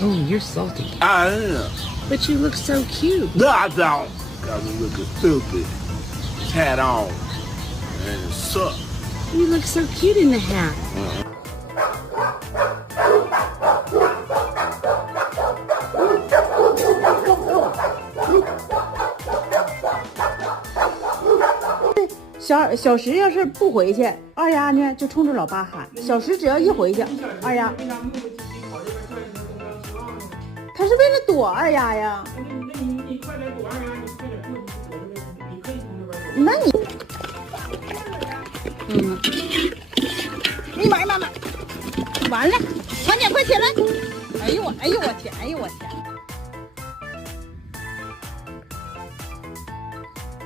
Oh, you're salty. I am. But you look so cute. No, I don't. Got me looking stupid. Hat on. And it sucks. You look so cute in the hat. 小石要是不回去，二丫呢就冲着老爸喊。小石只要一回去，二丫，他是为了躲二丫呀。你快点躲二丫，你快点过去躲这边，你可以从这边躲。那你，你玩妈妈，完了，团姐快起来！哎呦我天，哎呦我天！